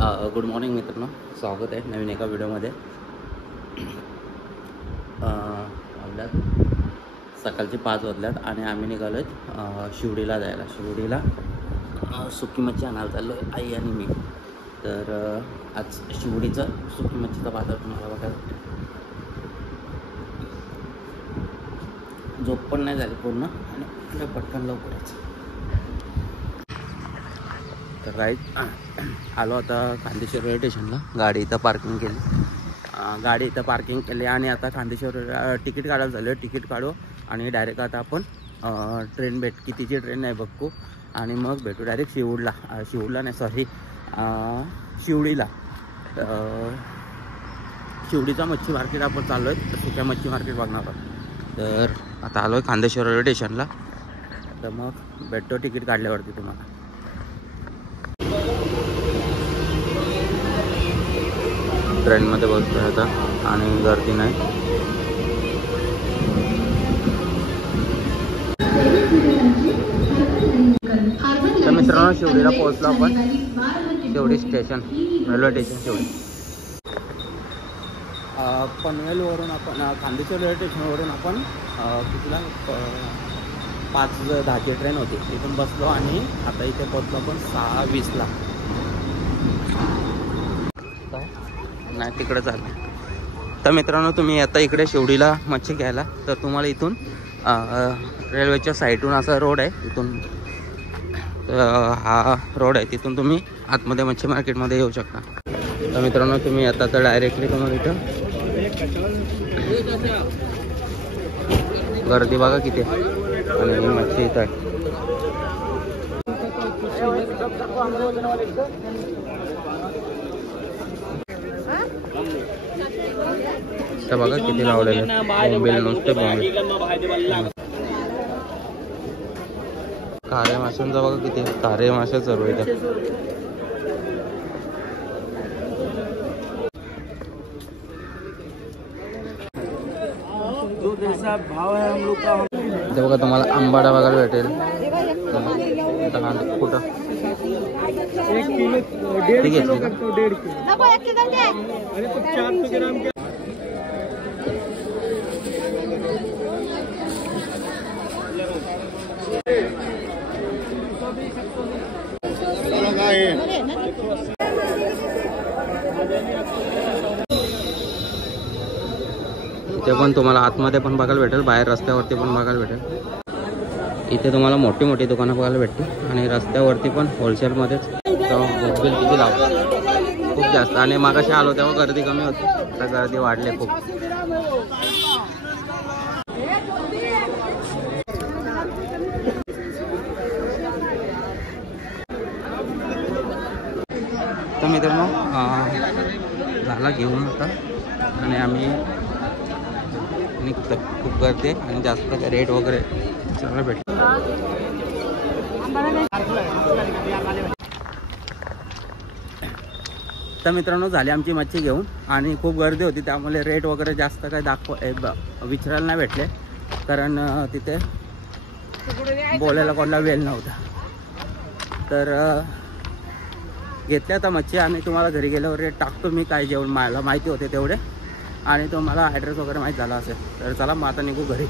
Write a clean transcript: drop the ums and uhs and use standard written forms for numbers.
Good morning मित्रांनो, स्वागत आहे नवीन एका व्हिडिओमध्ये। आपल्यात सकाळचे 5 वाजल्यात आणि आम्ही निघालो शिवडीला जायला। शिवडीला सुकी मच्छी आणायला चाललो आहे, आई आणि मी। तर आज शिवडीचा सुकी मच्छीचा बाजार तुम्हाला बघायला झोप पण नाही झाली पूर्ण आणि पटकन लवकरच। तर राईट आलो आता खांदेश्वर रेल्वे स्टेशनला। गाडी इथं पार्किंग केली आणि आता खांदेश्वर तिकीट काढायला झालं। तिकीट काढू आणि डायरेक्ट आता आपण ट्रेन कितीची ट्रेन आहे बघू आणि मग भेटू डायरेक्ट शिवडीला नाही सॉरी शिवडीला। शिवडीचा मच्छी मार्केट आपण चाललो आहे, सुक्या मच्छी मार्केट बघणार आहोत। तर आता आलो आहे खांदेश्वर रेल्वे स्टेशनला, तर मग भेटतो तिकीट काढल्यावरती तुम्हाला। ट्रेनमध्ये बसतोय आता आणि गर्दी नाही। तर मित्रांनो शिवडीला पोहोचलो आपण। Shivdi station, railway station Shivdi. पनवेलवरून आपण खांदेश्वर रेल्वे स्टेशनवरून आपण कितीला 5:10ची ट्रेन होती, तिथून बसलो आणि आता इथे पोहोचलो आपण 6:20ला। नाही तिकडे चाललं। तर मित्रांनो तुम्ही आता इकडे शिवडीला मच्छी घ्यायला तर तुम्हाला इथून रेल्वेच्या साईडून असा रोड आहे, इथून हा रोड आहे, तिथून तुम्ही आतमध्ये मच्छी मार्केटमध्ये येऊ शकता। तर मित्रांनो तुम्ही आता तर डायरेक्टली तुम्हाला इथं गर्दी बघा किती आणि मच्छी इथं आहे। तर बघा किती लावलेले बोंबील, नुसते बोंबील। खारे माशांचा बघा किती खारे मासे सर्व इथं। इथे बघा तुम्हाला आंबाडा बघायला भेटेल। कुठं ठीक आहे इथे पण तुम्हाला आतमध्ये पण बघायला भेटेल, बाहेर रस्त्यावरती पण बघायला भेटेल। इथे तुम्हाला मोठी मोठी दुकानं बघायला भेटतील आणि रस्त्यावरती पण होलसेलमध्येच बोंबील किती लावतात खूप जास्त। आणि मागाशी आलो तेव्हा गर्दी कमी होती, आता गर्दी वाढली खूप। तर मित्रांनो झाला घेऊन आता आणि आम्ही निघतो। खूप गर्दी आणि जास्त रेट वगैरे सगळं भेटलं। तर मित्रांनो झाली आमची मच्छी घेऊन आणि खूप गर्दी होती, त्यामुळे रेट वगैरे जास्त काही विचारायला नाही भेटले, कारण तिथे बोलायला कोणाला वेळ नव्हता। तर घेतल्या आता मच्छी आम्ही तुम्हाला घरी गेल्यावर रेट टाकतो मी, काय जेवण मला माहिती होते तेवढे, आणि तुम्हाला ॲड्रेस वगैरे माहीत झाला असेल। तर चला मग आता निघू घरी।